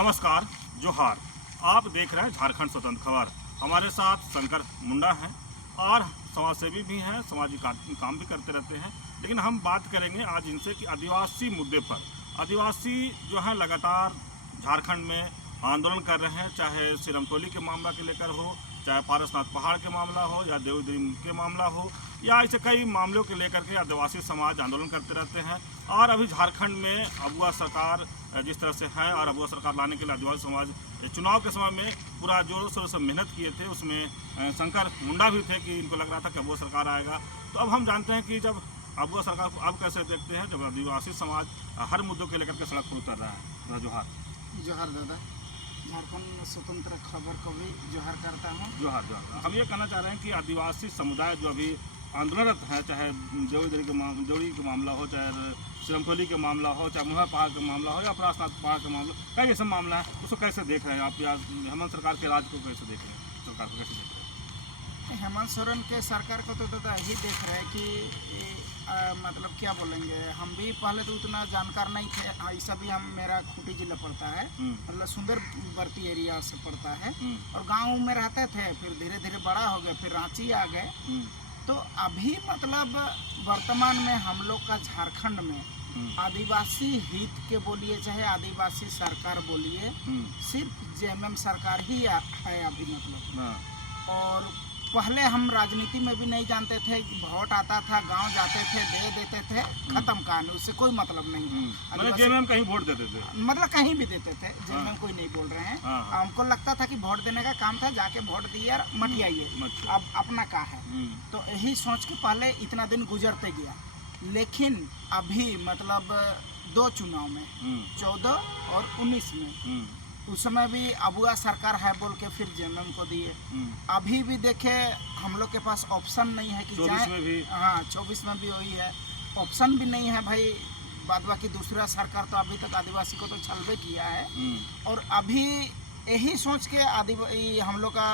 नमस्कार, जोहार। आप देख रहे हैं झारखंड स्वतंत्र खबर। हमारे साथ शंकर मुंडा हैं और समाजसेवी भी हैं, सामाजिक काम भी करते रहते हैं। लेकिन हम बात करेंगे आज इनसे कि आदिवासी मुद्दे पर। आदिवासी जो है लगातार झारखंड में आंदोलन कर रहे हैं, चाहे सिरमकोली के मामला के लेकर हो, चाहे पारसनाथ पहाड़ के मामला हो या देवद्रीम के मामला हो, या ऐसे कई मामलों के लेकर के आदिवासी समाज आंदोलन करते रहते हैं। और अभी झारखंड में अबुआ सरकार जिस तरह से है और अबुआ सरकार लाने के लिए आदिवासी समाज चुनाव के समय में पूरा जोर शोर से मेहनत किए थे। उसमें शंकर मुंडा भी थे कि इनको लग रहा था कि अबुआ सरकार आएगा। तो अब हम जानते हैं कि जब अबुआ सरकार को अब कैसे देखते हैं, जब आदिवासी समाज हर मुद्दों के लेकर के सड़क पर उतर रहा है। जोहार। जोहार दादा, झारखंड स्वतंत्र खबर को भी जोहार करता हूँ। जोहार जोहार। हम ये कहना चाह रहे हैं कि आदिवासी समुदाय जो अभी आंदोलनरत है, चाहे देवद्रीम के मामला हो, चाहे सिरमकोली के मामला हो, चाहे मुहा पहाड़ का मामला हो या पारसनाथ पहाड़ का मामला, कई ऐसा मामला है, उसको कैसे देख रहे हैं आप? या हेमंत सरकार के राज को कैसे देख रहे हैं, सरकार को कैसे देख रहे हैं? हेमंत सोरेन के सरकार को तो दादा यही देख रहे हैं कि मतलब क्या बोलेंगे, हम भी पहले तो उतना जानकार नहीं थे। ऐसा भी हम मेरा खूंटी जिला पड़ता है, मतलब सुंदरवर्ती एरिया से पड़ता है और गांव में रहते थे। फिर धीरे धीरे बड़ा हो गए, फिर रांची आ गए। तो अभी मतलब वर्तमान में हम लोग का झारखंड में आदिवासी हित के बोलिए चाहे आदिवासी सरकार बोलिए, सिर्फ जेएमएम सरकार ही है अभी मतलब। और पहले हम राजनीति में भी नहीं जानते थे, वोट आता था, गांव जाते थे, दे देते थे, खत्म कहानी, उससे कोई मतलब नहीं। मतलब जेएमएम कहीं वोट देते थे, मतलब कहीं भी देते थे, जेएमएम कोई नहीं बोल रहे हैं। हमको लगता था कि वोट देने का काम था, जाके वोट दिए और मत आइए, अब अपना का है। तो यही सोच के पहले इतना दिन गुजरते गया। लेकिन अभी मतलब दो चुनाव में 14 और 19 में उस समय भी अबुआ सरकार है बोल के फिर जेएमएम को दिए। अभी भी देखे हम लोग के पास ऑप्शन नहीं है कि जाए। हाँ, 24 में भी वही है, ऑप्शन भी नहीं है भाई। बाद बाकी दूसरा सरकार तो अभी तक आदिवासी को तो छलबे किया है। और अभी यही सोच के हम लोग का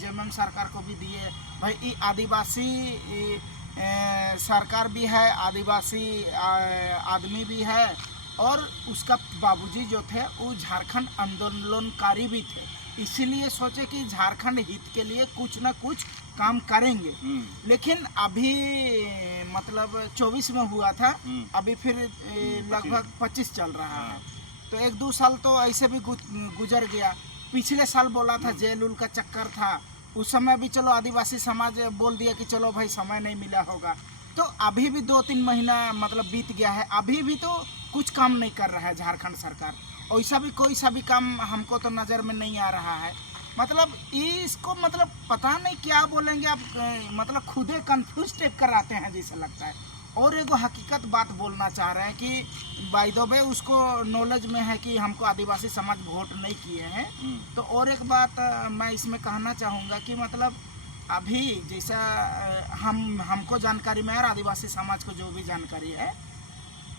जेएमएम सरकार को भी दिए भाई। आदिवासी सरकार भी है, आदिवासी आदमी भी है और उसका बाबूजी जो थे वो झारखंड आंदोलनकारी भी थे। इसीलिए सोचे कि झारखंड हित के लिए कुछ ना कुछ काम करेंगे। लेकिन अभी मतलब 24 में हुआ था, अभी फिर लगभग 25 चल रहा है। तो 1-2 साल तो ऐसे भी गुजर गया। पिछले साल बोला था जेल उल का चक्कर था, उस समय भी चलो आदिवासी समाज बोल दिया कि चलो भाई समय नहीं मिला होगा। तो अभी भी 2-3 महीना मतलब बीत गया है, अभी भी तो कुछ काम नहीं कर रहा है झारखंड सरकार। ऐसा भी कोई सा भी काम हमको तो नज़र में नहीं आ रहा है। मतलब इसको मतलब पता नहीं क्या बोलेंगे आप, मतलब खुदे कंफ्यूज टाइप कराते हैं जैसा लगता है। और एगो हकीकत बात बोलना चाह रहे हैं कि बाय द वे उसको नॉलेज में है कि हमको आदिवासी समाज वोट नहीं किए हैं। तो और एक बात मैं इसमें कहना चाहूँगा कि मतलब अभी जैसा हमको जानकारी में और आदिवासी समाज को जो भी जानकारी है,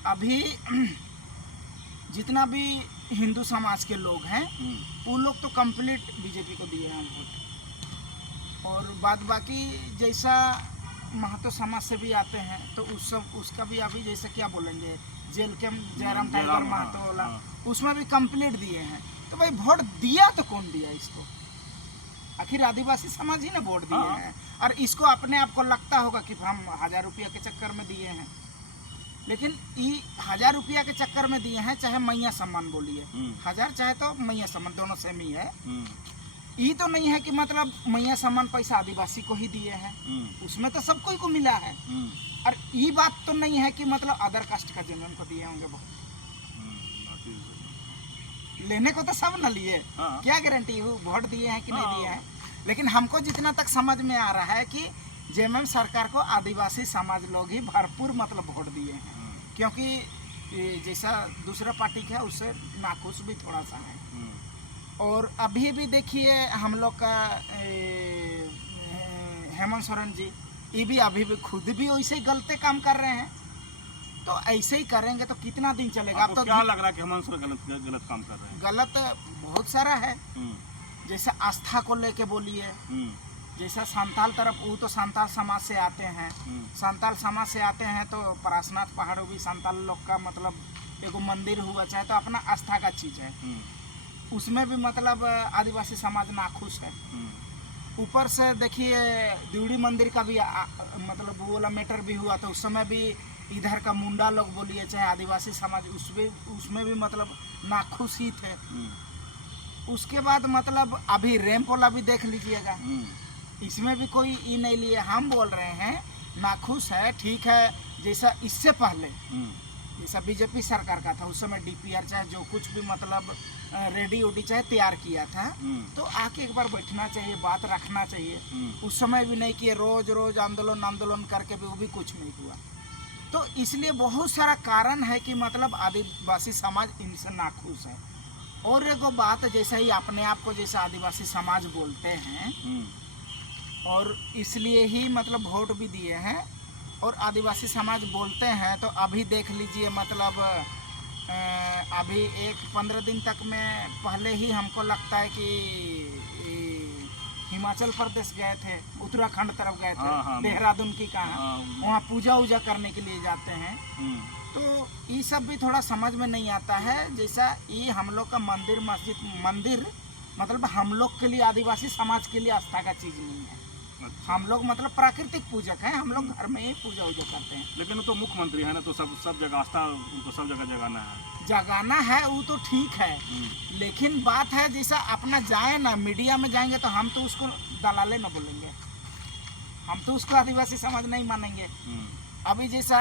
अभी जितना भी हिंदू समाज के लोग हैं वो लोग तो कंप्लीट बीजेपी को दिए हैं वोट। और बाद बाकी जैसा महतो समाज से भी आते हैं तो उसका भी अभी जैसे क्या बोलेंगे, जेल के जयराम टाइगर महतो वाला, उसमें भी कंप्लीट दिए हैं। तो भाई वोट दिया तो कौन दिया इसको? आखिर आदिवासी समाज ही ने वोट दिए हैं। और इसको अपने आप को लगता होगा कि हम 1000 रुपया के चक्कर में दिए हैं। लेकिन ये 1000 रुपया के चक्कर में दिए हैं, चाहे मैया सम्मान बोलिए, 1000 चाहे तो मैया सम्मान, दोनों सेम ही है। ये तो नहीं है कि मतलब मैया सम्मान पैसा आदिवासी को ही दिए हैं, उसमें तो सबको को मिला है। और ये बात तो नहीं है कि मतलब अदर कास्ट का जेएमएम को दिए होंगे बहुत। लेने को तो सब न लिए, क्या गारंटी है वोट दिए हैं कि नहीं दिए हैं। लेकिन हमको जितना तक समझ में आ रहा है कि जेएमएम सरकार को आदिवासी समाज लोग ही भरपूर मतलब वोट दिए हैं। क्योंकि जैसा दूसरा पार्टी का है उससे नाखुश भी थोड़ा सा है। और अभी भी देखिए हम लोग का हेमंत सोरेन जी, ये भी अभी भी खुद भी वैसे ही गलते काम कर रहे हैं। तो ऐसे ही करेंगे तो कितना दिन चलेगा? आपको तो क्या लग रहा है कि हेमंत सोरेन गलत काम कर रहे हैं? गलत बहुत सारा है। जैसे आस्था को लेके बोलिए, जैसा संताल तरफ, वो तो संताल समाज से आते हैं। संताल समाज से आते हैं तो पारसनाथ पहाड़ भी संताल लोग का मतलब एगो मंदिर हुआ, चाहे तो अपना आस्था का चीज़ है। उसमें भी मतलब आदिवासी समाज नाखुश है। ऊपर से देखिए दिवड़ी मंदिर का भी मतलब वो वाला मैटर भी हुआ, तो उस समय भी इधर का मुंडा लोग बोलिए चाहे आदिवासी समाज उसमें भी मतलब नाखुश ही थे। उसके बाद मतलब अभी रैंप वाला भी देख लीजिएगा, इसमें भी कोई ये नहीं लिए। हम बोल रहे हैं नाखुश है, ठीक है। जैसा इससे पहले जैसा बीजेपी सरकार का था, उस समय डीपीआर चाहे जो कुछ भी मतलब रेडी उडी चाहे तैयार किया था, तो आके एक बार बैठना चाहिए, बात रखना चाहिए। उस समय भी नहीं किए, रोज रोज आंदोलन करके भी वो भी कुछ नहीं हुआ। तो इसलिए बहुत सारा कारण है कि मतलब आदिवासी समाज इनसे नाखुश है। और एगो बात, जैसे ही अपने आप को जैसे आदिवासी समाज बोलते हैं और इसलिए ही मतलब वोट भी दिए हैं और आदिवासी समाज बोलते हैं, तो अभी देख लीजिए मतलब अभी 15 दिन तक में पहले ही हमको लगता है कि हिमाचल प्रदेश गए थे, उत्तराखंड तरफ गए थे, देहरादून की कहा, वहाँ पूजा वूजा करने के लिए जाते हैं। तो ये सब भी थोड़ा समझ में नहीं आता है। जैसा ये हम लोग का मंदिर मतलब हम लोग के लिए, आदिवासी समाज के लिए आस्था का चीज़ नहीं है। हम लोग मतलब प्राकृतिक पूजक हैं, हम लोग घर में ही पूजा वूजा करते हैं। लेकिन वो तो मुख्यमंत्री है ना, तो सब जगह आस्था उनको सब जगह जगाना है वो तो ठीक है। लेकिन बात है जैसा अपना जाए ना, मीडिया में जाएंगे तो हम तो उसको दलाले न बोलेंगे, हम तो उसको आदिवासी समाज नहीं मानेंगे। अभी जैसा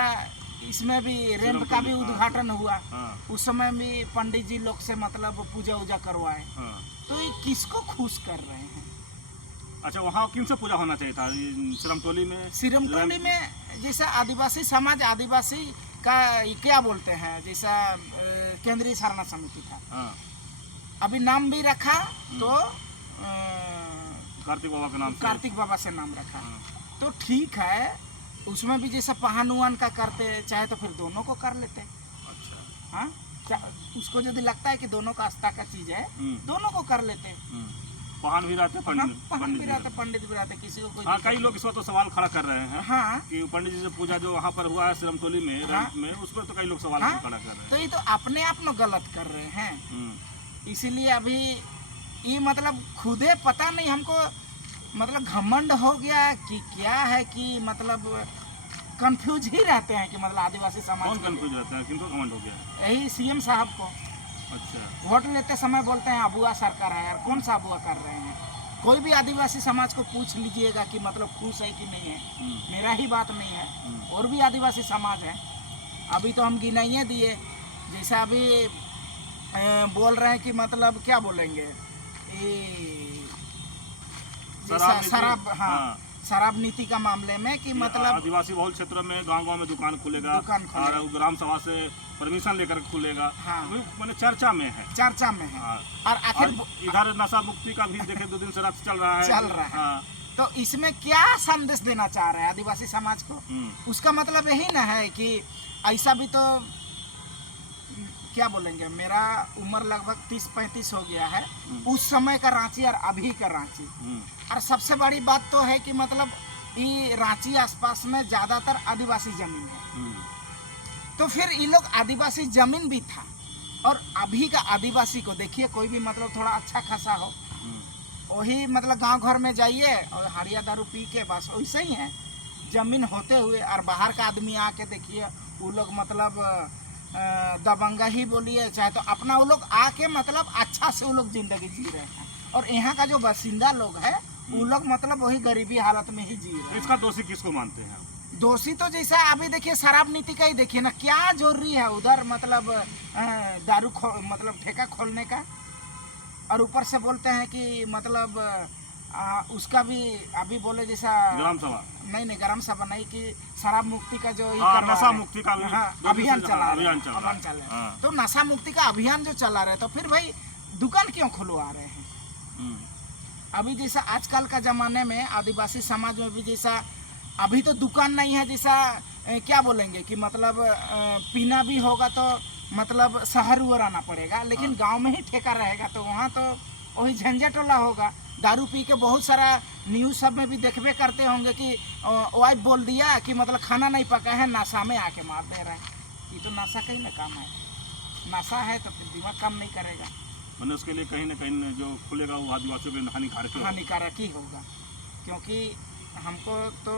इसमें भी रैंप का भी उद्घाटन हुआ, उस समय भी पंडित जी लोग से मतलब पूजा वूजा करवाए, तो ये किसको खुश कर रहे हैं? अच्छा, वहाँ किन से पूजा होना चाहिए था? सिरमटोली में जैसा आदिवासी समाज, आदिवासी का क्या बोलते हैं, जैसा केंद्रीय सारना समिति था, अभी नाम भी रखा तो कार्तिक बाबा से नाम रखा, तो ठीक है। उसमें भी जैसा पहान उहान का करते चाहे तो फिर दोनों को कर लेते। अच्छा, हाँ, उसको यदि लगता है कि दोनों का आस्था का चीज है, दोनों को कर लेते। पहान भी रहते, पंडित भी रहते, किसी को कोई। हाँ, कई लोग इस वक्त तो सवाल खड़ा कर रहे हैं कि पंडित जी से पूजा जो वहाँ पर हुआ है सिरमटोली में, उस पर तो कई लोग सवाल खड़ा कर रहे हैं। तो ये तो अपने आप में गलत कर रहे हैं। इसीलिए अभी ये मतलब खुदे पता नहीं हमको, मतलब घमंड हो गया कि क्या है कि मतलब कंफ्यूज ही रहते हैं कि मतलब आदिवासी समाज। कौन कंफ्यूज रहता है, किनको घमंड हो गया? यही सीएम साहब को। अच्छा, वोट लेते समय बोलते हैं अबुआ सरकार है, यार कौन सा अबुआ कर रहे हैं? कोई भी आदिवासी समाज को पूछ लीजिएगा कि मतलब खुश है कि नहीं है। मेरा ही बात नहीं है, और भी आदिवासी समाज है। अभी तो हम गिनाइए दिए, जैसा अभी बोल रहे हैं कि मतलब क्या बोलेंगे, शराब, हाँ, शराब नीति का मामले में कि मतलब आदिवासी बहुल क्षेत्रों में गांव में दुकान खुलेगा और ग्राम सभा से परमिशन लेकर खुलेगा। हाँ, मैंने चर्चा में है। हाँ। और आखिर इधर नशा मुक्ति का भी देखे 2 दिन से रथ चल रहा है। हाँ। तो इसमें क्या संदेश देना चाह रहे हैं आदिवासी समाज को? उसका मतलब यही ना है कि ऐसा भी तो क्या बोलेंगे, मेरा उम्र लगभग 30-35 हो गया है, उस समय का रांची और अभी का रांची, और सबसे बड़ी बात तो है कि मतलब ये रांची आसपास में ज्यादातर आदिवासी जमीन है। तो फिर ये लोग आदिवासी जमीन भी था, और अभी का आदिवासी को देखिए, कोई भी मतलब थोड़ा अच्छा खासा हो, वही मतलब गांव घर में जाइए और हाड़िया दारू पी के बस वैसे ही है जमीन होते हुए। और बाहर का आदमी आके देखिए, वो लोग मतलब दबंगा ही बोलिए चाहे तो अपना, वो लोग आके मतलब अच्छा से वो लोग जिंदगी जी रहे हैं। और यहाँ का जो बासिंदा लोग है, वो लोग मतलब वही गरीबी हालत में ही जी रहे हैं। इसका दोषी किसको मानते हैं? दोषी तो जैसा अभी देखिए शराब नीति का ही देखिए ना, क्या जरूरी है उधर मतलब दारू मतलब ठेका खोलने का, और ऊपर से बोलते हैं कि मतलब उसका भी अभी बोले जैसा ग्राम सभा नहीं ग्राम सभा नहीं, कि शराब मुक्ति का जो नशा मुक्ति का अभियान चला रहे, तो नशा मुक्ति का अभियान जो चला रहे, तो फिर भाई दुकान क्यों खुलवा रहे हैं? अभी जैसा आजकल का जमाने में आदिवासी समाज में भी जैसा अभी तो दुकान नहीं है, जैसा क्या बोलेंगे कि मतलब पीना भी होगा तो मतलब शहर उर आना पड़ेगा, लेकिन गांव में ही ठेका रहेगा तो वहाँ तो वही झंझट वाला होगा। दारू पी के बहुत सारा न्यूज़ सब में भी देखबे करते होंगे कि वाइफ बोल दिया कि मतलब खाना नहीं पका है, नशा में आके मार दे रहे हैं। ये तो नशा का ही ना काम है, नशा है तो फिर दिमाग काम नहीं करेगा। मैंने उसके लिए कहीं ना कहीं जो खुलेगा वो आदिवासियों के हानिकारक ही होगा, क्योंकि हमको तो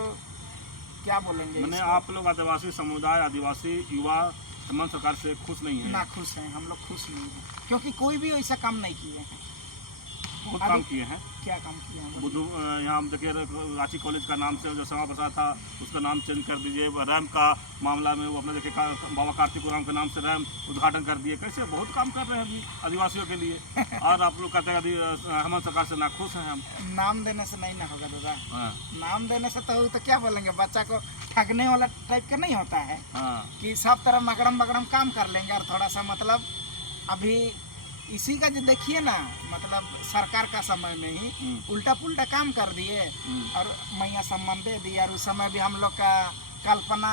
क्या बोलेंगे, मैंने आप लोग आदिवासी समुदाय, आदिवासी युवा हेमंत सरकार से खुश नहीं है? ना खुश हैं, हम लोग खुश नहीं हैं, क्योंकि कोई भी ऐसा काम नहीं किए हैं। बहुत काम किए हैं। क्या काम किए हैं? बुद्धू यहाँ देखिए रांची कॉलेज का नाम से जो श्यामा प्रसाद था उसका नाम चेंज कर दीजिए। रैम का मामला में वो अपने देखिए बाबा कार्तिक उराम के नाम से रैम उद्घाटन कर दिए। कैसे बहुत काम कर रहे हैं अभी आदिवासियों के लिए। और आप लोग कहते हैं हेमंत सरकार से नाखुश हैं हम। नाम देने से नहीं ना होगा दादा। नाम देने से तो क्या बोलेंगे, बच्चा को ठगने वाला टाइप का नहीं होता है कि सब तरह मगड़म बगड़म काम कर लेंगे और थोड़ा सा मतलब अभी इसी का जो देखिए ना, मतलब सरकार का समय में ही उल्टा पुल्टा काम कर दिए और मैया सम्मान दे दिया। और उस समय भी हम लोग का कल्पना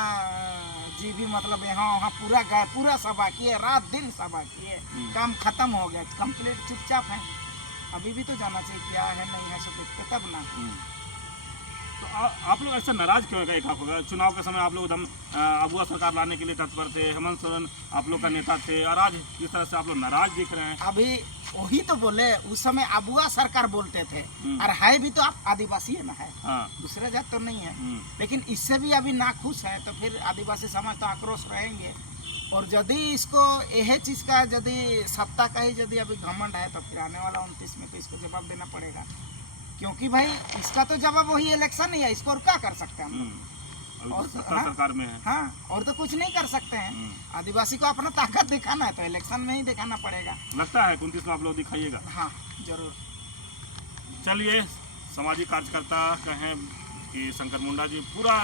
जी भी मतलब यहाँ वहाँ पूरा गए, पूरा सभा किए, रात दिन सभा किए, काम खत्म हो गया, कंप्लीट चुपचाप है। अभी भी तो जाना चाहिए क्या है नहीं है सब देखते तब ना। तो आप लोग ऐसा नाराज क्यों है? एक होगा चुनाव के समय आप लोग एकदम अगुआ सरकार लाने के लिए तत्पर थे, हेमंत सोरेन आप लोग का नेता थे, और आज इस तरह से आप लोग नाराज दिख रहे हैं। अभी वही तो बोले, उस समय अबुआ सरकार बोलते थे और है भी तो आप आदिवासी है ना, है दूसरे जात तो नहीं है। लेकिन इससे भी अभी नाखुश है तो फिर आदिवासी समाज तो आक्रोश रहेंगे। और यदि इसको यह चीज़ का यदि सत्ता का ही यदि अभी घमंड है तो फिर आने वाला 29 में तो इसको जवाब देना पड़ेगा, क्योंकि भाई इसका तो जवाब वही इलेक्शन ही है। इसको और क्या कर सकते हैं हम? और सरकार में है। हाँ, और तो कुछ नहीं कर सकते हैं। आदिवासी को अपना ताकत दिखाना है तो इलेक्शन में ही दिखाना पड़ेगा। लगता है 29 में आप लोग दिखाइएगा? हाँ जरूर। चलिए, सामाजिक कार्यकर्ता कहें कि शंकर मुंडा जी पूरा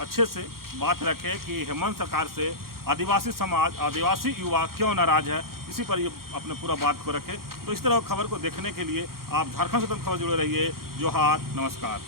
अच्छे से बात रखे कि हेमंत सरकार से आदिवासी समाज, आदिवासी युवा क्यों नाराज है, इसी पर ये अपने पूरा बात को रखे। तो इस तरह खबर को देखने के लिए आप झारखंड स्वतंत्र खबर जुड़े रहिए। जोहार, नमस्कार।